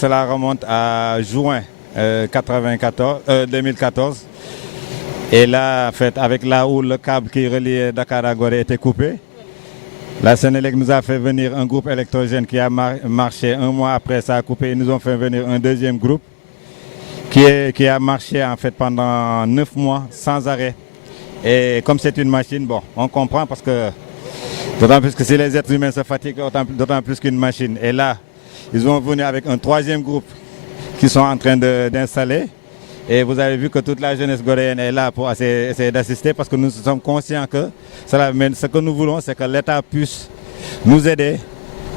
cela remonte à juin 2014. Et là, en fait, avec là où le câble qui reliait Dakar à Gorée était coupé, la Sénélec nous a fait venir un groupe électrogène qui a marché un mois après ça a coupé. Ils nous ont fait venir un deuxième groupe qui a marché en fait pendant 9 mois sans arrêt. Et comme c'est une machine, bon, on comprend parce que d'autant plus que si les êtres humains se fatiguent, d'autant plus qu'une machine. Et là, ils ont venu avec un troisième groupe qui sont en train d'installer. Et vous avez vu que toute la jeunesse goréenne est là pour essayer d'assister parce que nous sommes conscients que ce que nous voulons, c'est que l'État puisse nous aider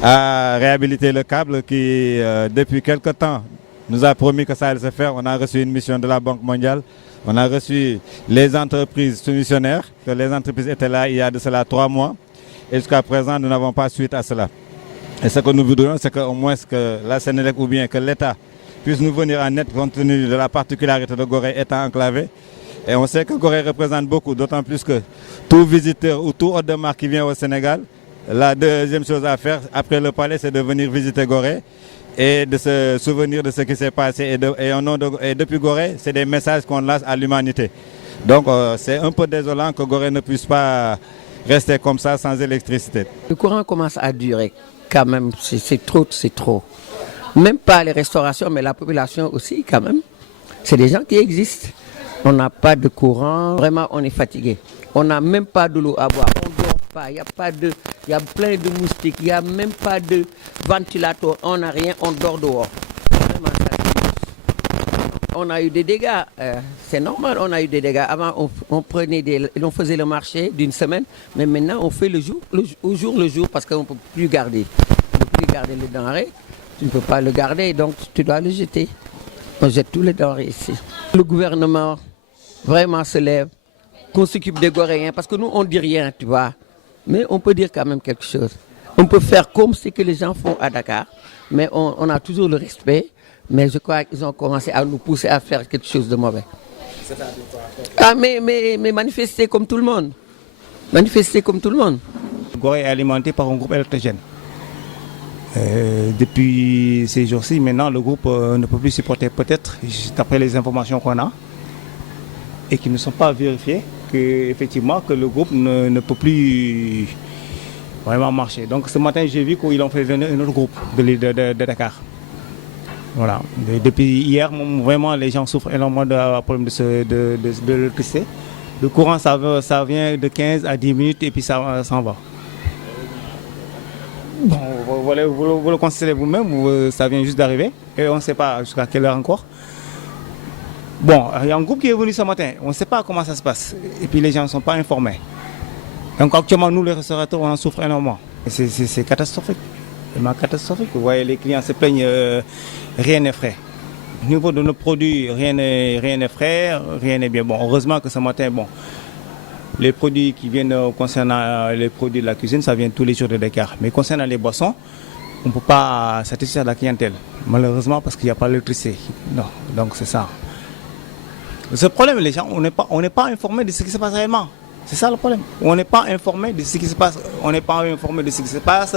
à réhabiliter le câble qui, depuis quelque temps, nous a promis que ça allait se faire. On a reçu une mission de la Banque mondiale. On a reçu les entreprises soumissionnaires, que les entreprises étaient là il y a de cela 3 mois. Et jusqu'à présent, nous n'avons pas suite à cela. Et ce que nous voudrions, c'est qu'au moins que la Sénélec ou bien que l'État puisse nous venir en aide compte tenu de la particularité de Gorée étant enclavé. Et on sait que Gorée représente beaucoup, d'autant plus que tout visiteur ou tout hôte de marque qui vient au Sénégal, la deuxième chose à faire après le palais, c'est de venir visiter Gorée et de se souvenir de ce qui s'est passé. Et depuis Gorée, c'est des messages qu'on lance à l'humanité. Donc c'est un peu désolant que Gorée ne puisse pas rester comme ça sans électricité. Le courant commence à durer quand même, c'est trop. Même pas les restaurations, mais la population aussi quand même. C'est des gens qui existent. On n'a pas de courant, vraiment on est fatigué. On n'a même pas de l'eau à boire, on ne dort pas, il y a plein de moustiques, il n'y a même pas de ventilateur, on n'a rien, on dort dehors. Vraiment, on a eu des dégâts, c'est normal, on a eu des dégâts. Avant on faisait le marché d'une semaine, mais maintenant on fait le jour parce qu'on ne peut plus garder. On ne peut plus garder les denrées. Tu ne peux pas le garder, donc tu dois le jeter. On jette tous les denrées ici. Le gouvernement vraiment se lève, qu'on s'occupe des Goréens, parce que nous, on ne dit rien, tu vois. Mais on peut dire quand même quelque chose. On peut faire comme ce que les gens font à Dakar, mais on a toujours le respect. Mais je crois qu'ils ont commencé à nous pousser à faire quelque chose de mauvais. Ah, mais manifester comme tout le monde. Manifester comme tout le monde. Gorée est alimenté par un groupe électrogène. Depuis ces jours-ci, maintenant, le groupe ne peut plus supporter, peut-être, d'après les informations qu'on a, et qui ne sont pas vérifiées, qu'effectivement, que le groupe ne peut plus vraiment marcher. Donc ce matin, j'ai vu qu'ils ont fait venir un autre groupe de Dakar. Voilà. Depuis hier, vraiment, les gens souffrent énormément de problèmes de l'électricité. Le courant, ça vient de 15 à 10 minutes et puis ça s'en va. Bon, vous le constatez vous-même, ça vient juste d'arriver et on ne sait pas jusqu'à quelle heure encore. Bon, il y a un groupe qui est venu ce matin, on ne sait pas comment ça se passe et puis les gens ne sont pas informés. Donc actuellement, nous les restaurateurs, on en souffre énormément. C'est catastrophique, vraiment catastrophique. Vous voyez, les clients se plaignent, rien n'est frais. Au niveau de nos produits, rien n'est frais, rien n'est bien. Bon, heureusement que ce matin, bon, les produits qui viennent concernant les produits de la cuisine, ça vient tous les jours de Dakar. Mais concernant les boissons, on ne peut pas satisfaire la clientèle. Malheureusement, parce qu'il n'y a pas l'électricité. Non, donc c'est ça. Ce problème, les gens, on n'est pas informés de ce qui se passe réellement. C'est ça le problème. On n'est pas informé de ce qui se passe. On n'est pas informé de ce qui se passe.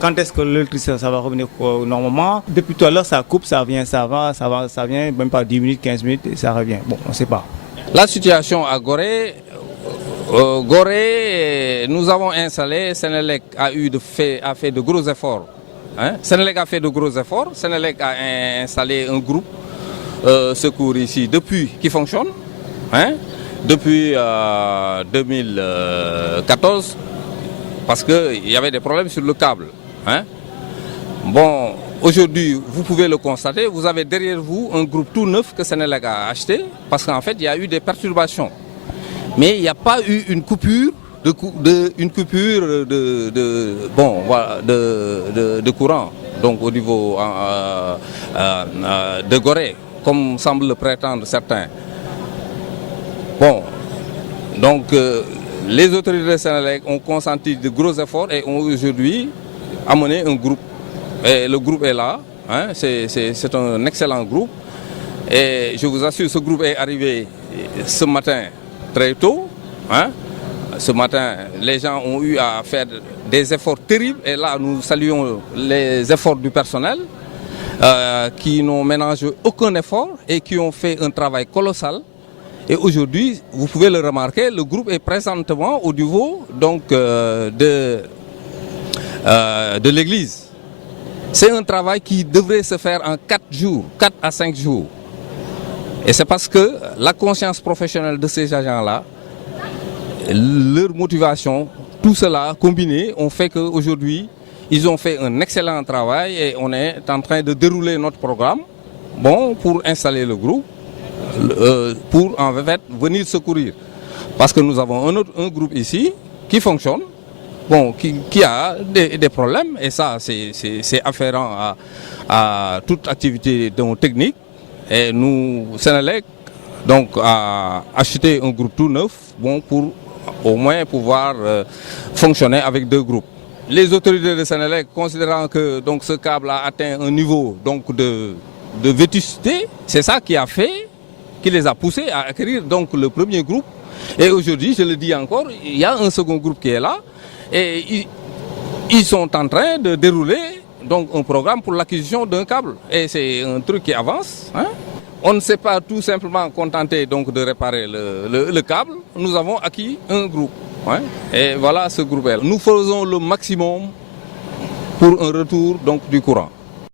Quand est-ce que l'électricité ça va revenir normalement? Depuis tout à l'heure, ça coupe, ça vient, ça vient, même pas 10 minutes, 15 minutes, et ça revient. Bon, on ne sait pas. La situation à Gorée, nous avons installé, Sénélec a fait de gros efforts. Sénélec a fait de gros efforts. Sénélec a installé un groupe secours ici qui fonctionne. Depuis 2014, parce qu'il y avait des problèmes sur le câble. Bon, aujourd'hui, vous pouvez le constater, vous avez derrière vous un groupe tout neuf que Sénélec a acheté, parce qu'en fait, il y a eu des perturbations. Mais il n'y a pas eu une coupure de courant, donc au niveau de Gorée, comme semblent le prétendre certains. Bon, donc les autorités de Sénélec ont consenti de gros efforts et ont aujourd'hui amené un groupe. Et le groupe est là, c'est un excellent groupe. Et je vous assure, ce groupe est arrivé ce matin très tôt. Ce matin, les gens ont eu à faire des efforts terribles et là, nous saluons les efforts du personnel. qui n'ont ménagé aucun effort et qui ont fait un travail colossal. Et aujourd'hui, vous pouvez le remarquer, le groupe est présentement au niveau donc, de l'église. C'est un travail qui devrait se faire en 4 jours, 4 à 5 jours. Et c'est parce que la conscience professionnelle de ces agents-là, leur motivation, tout cela combiné, ont fait qu'aujourd'hui, ils ont fait un excellent travail et on est en train de dérouler notre programme pour installer le groupe. Pour en fait venir secourir. Parce que nous avons un groupe ici qui fonctionne, qui a des problèmes, et ça c'est afférent à toute activité technique. Et nous, Senelec, donc a acheté un groupe tout neuf, pour au moins pouvoir fonctionner avec 2 groupes. Les autorités de Senelec, considérant que donc, ce câble a atteint un niveau donc, de vétusté, c'est ça qui les a poussés à acquérir donc le premier groupe. Et aujourd'hui, je le dis encore, il y a un second groupe qui est là et ils sont en train de dérouler donc un programme pour l'acquisition d'un câble. Et c'est un truc qui avance. On ne s'est pas tout simplement contenté donc de réparer le câble. Nous avons acquis un groupe. Et voilà ce groupe-là. Nous faisons le maximum pour un retour donc, du courant.